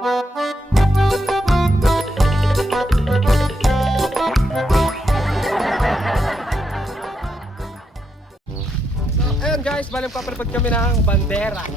Ayun guys, bali papalipad kami ng bandera.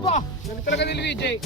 Bah, ganun talaga ni Luigi.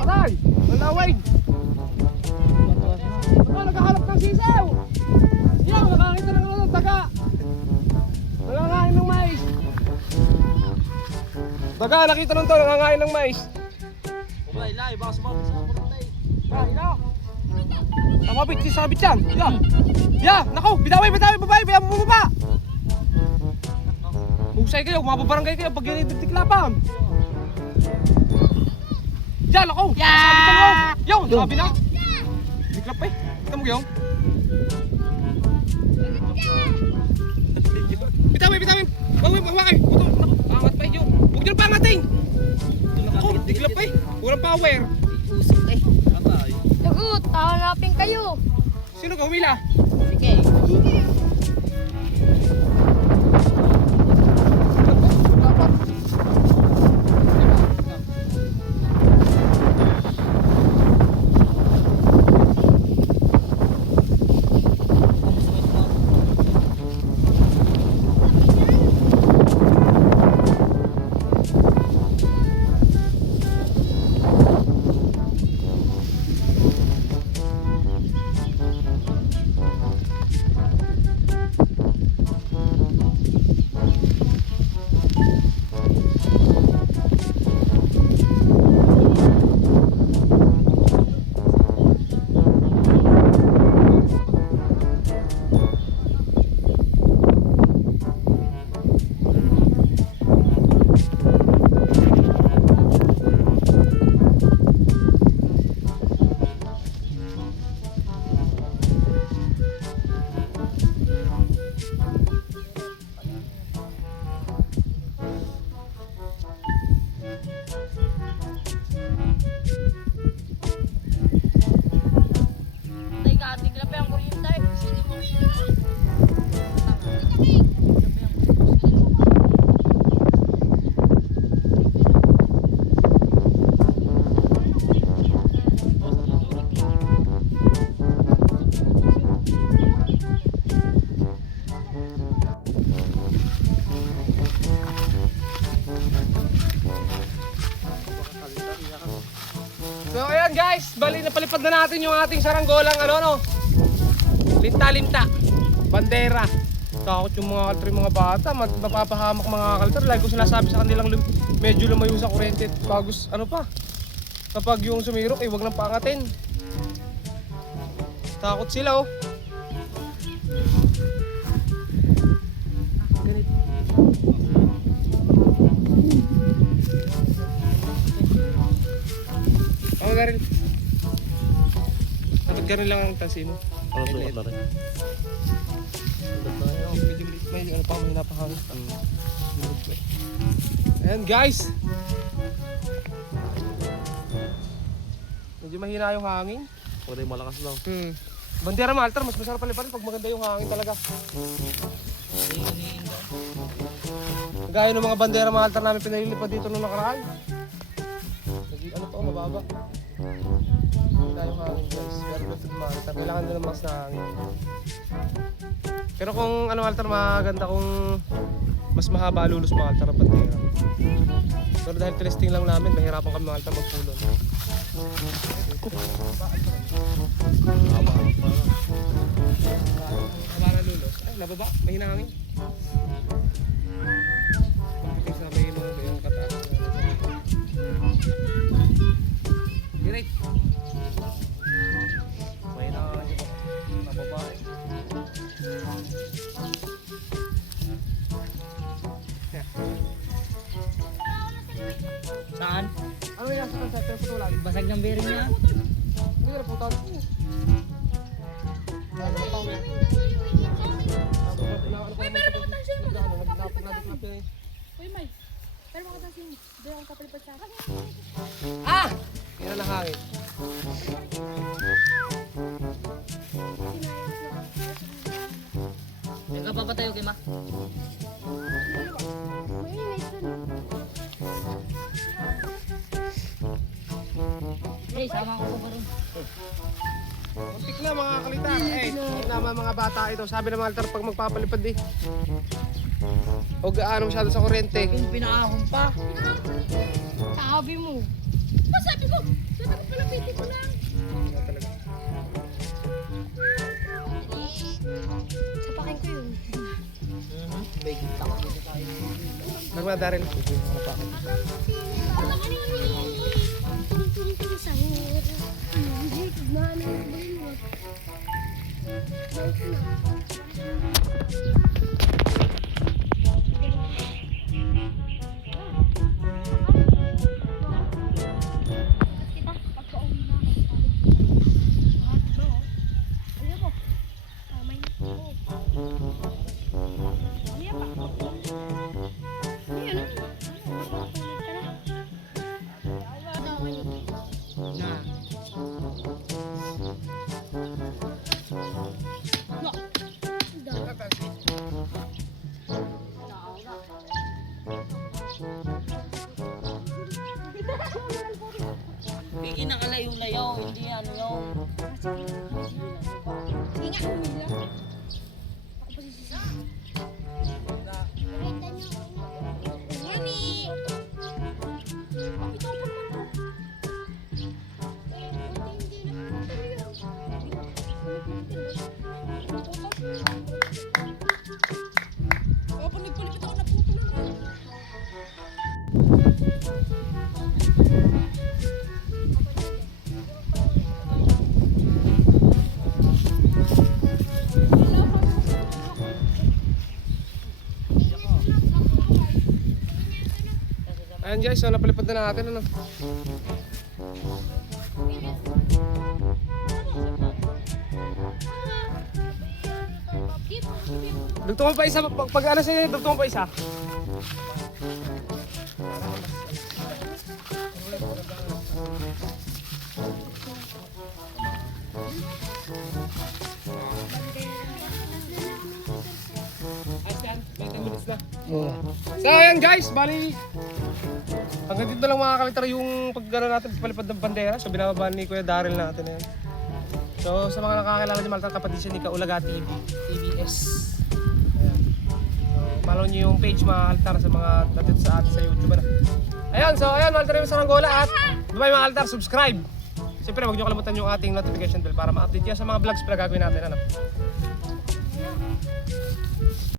Aray! Malaway! Baka naghahanap ng sisaw! Yan! Nakakita ng ano, daga! Nangangain ng mais! Daga! Nakita nun to! Nangangain ng mais! Umay, lai, baka sumabit sa kapatay. Ila! Samabit! Sisabit yan! Ya! Ya! Naku! Bidaway! Bidaway! Babae! Baya mo baba! Husay kayo! Mababarangay kayo pag yun itiklapam! Yan ako! Sabit sa loob! Yun! Sabi na! Biglap eh! Kita mo yung? Bitawin! Bitawin! Bawin! Bawin! Ito! Naku! Pangat pa yun! Huwag nyo na pangating! Ako! Biglap eh! Walang power! Usok eh. Patay. Lagot, hahanapin kayo. Sino ka humila? Sige. Tay ka, tigla pa yung kuryente. So ayan guys, bali napalipad na natin yung ating saranggolang ano. Linta-linta. Bandera. Takot yung mga kalter, yung mga bata, mapapahamak mga kalter. Like ko sinasabi sa kanilang medyo lumayo sa kuryente. Bagus ano pa. Kapag yung sumirok, wag nang pangatin. Takot sila oh. Ganito. Ako Daryl. Dapat ganun lang ang tasin mo. Ano suot na rin? Medyo may ano pa, may napahangin. Ayan guys. Medyo mahina yung hangin. Pwede malakas lang. Bandera Malta, mas masarap pala pag maganda yung hangin talaga. Gaya ng mga bandera Malta namin pinalilipad dito nung nakaraan. Ano pa, mababa. Mahina yung hangin guys. Pero good to Malta. Kailangan nila mas na hangin. Pero kung ano Malta, maganda kung mas mahaba lulus Malta ang bandera. Pero dahil testing lang namin, mahirapan kami Malta magpulon. Habang lulos. Ay, nababa. Mahina hangin. Pagdating sa may mga yung kataas. Direct. Mahina nga dito. Nababa eh. Saan? Ano yung nasa sa putulan? Basag ng bearing niya. Hindi na putan. Uy, pero makatansin mo. Nagdapag. Uy, May. Pero makatansin mo. Doon ako kapalipad sa akin. Ah! Yan ang hangin. Yung ka papatayo kay Ma. Hey, sama ko pa rin. Muntik na mga kalita. Muntik naman mga bata ito. Sabi ng mga altar pag magpapalipad eh. O gaano masyado sa kuryente. Yung pinakahon pa. Sabi mo. Sabi ko. Sana ka palapitin ko lang. Wala talaga. Sapakin ko yun. May kita ko dito tayo. Nagma Daryl. Hindi nakalayo-layo, hindi ano yung... Ingat mo nila. Ako pa sisisa. Mami! Ito pa pa. Papa, nagpalipit ako na putulong. Ayan guys, so napalipad na natin ano. Dugtong mo pa isa, pag ano sa'yo, dugtong mo pa isa. Ayos yan, 20 minutes na. So ayan guys, bali hanggang dito lang mga kaliter yung paggano natin palipad ng bandera. So binababa ni Kuya Daryl natin na yan. So sa mga nakakilala ni Malta, kapatid siya ni Kaulaga TV, TVS. Ayan. So follow niyo yung page mga altar sa mga natin sa atin sa YouTube na. Ayan, so ayan, Malta rin sa Saranggola at bye mga altar, subscribe. Siyempre huwag niyo kalimutan yung ating notification bell para ma-update kayo sa mga vlogs na gagawin natin. Ano?